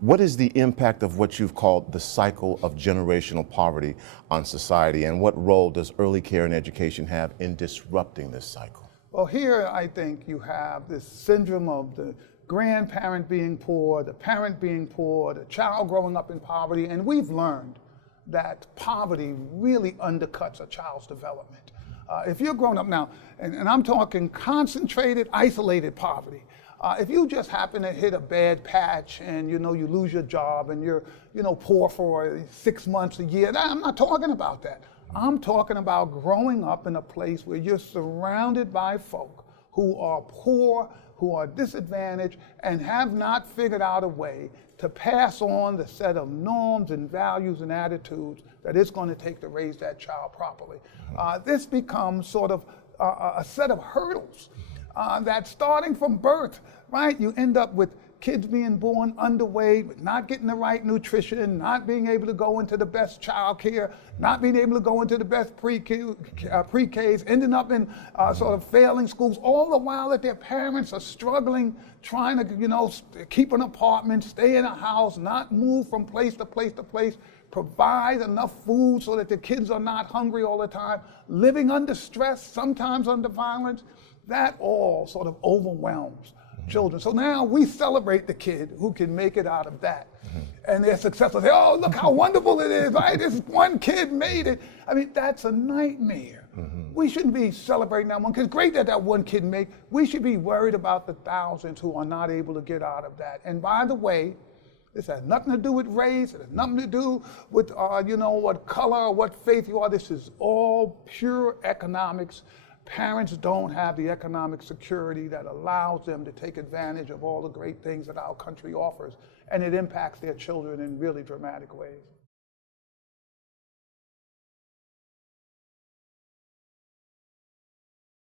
What is the impact of what you've called the cycle of generational poverty on society, and what role does early care and education have in disrupting this cycle? Well, here I think you have this syndrome of the grandparent being poor, the parent being poor, the child growing up in poverty, and we've learned that poverty really undercuts a child's development. If you're growing up now, and I'm talking concentrated, isolated poverty, if you just happen to hit a bad patch and you lose your job and you're poor for 6 months, a year, I'm not talking about that. I'm talking about growing up in a place where you're surrounded by folk who are poor, who are disadvantaged, and have not figured out a way to pass on the set of norms and values and attitudes that it's going to take to raise that child properly. This becomes sort of a set of hurdles that starting from birth, right, you end up with kids being born underweight, not getting the right nutrition, not being able to go into the best child care, not being able to go into the best pre-Ks, ending up in sort of failing schools, all the while that their parents are struggling, trying to, keep an apartment, stay in a house, not move from place to place to place, provide enough food so that the kids are not hungry all the time, living under stress, sometimes under violence. That all sort of overwhelms children. So now we celebrate the kid who can make it out of that. And they're successful. Say, oh, look how wonderful it is, right? This one kid made it. I mean, that's a nightmare. We shouldn't be celebrating that one kid. It's great that that one kid made. We should be worried about the thousands who are not able to get out of that. And by the way, this has nothing to do with race. It has nothing to do with, what color or what faith you are. This is all pure economics. Parents don't have the economic security that allows them to take advantage of all the great things that our country offers, and it impacts their children in really dramatic ways.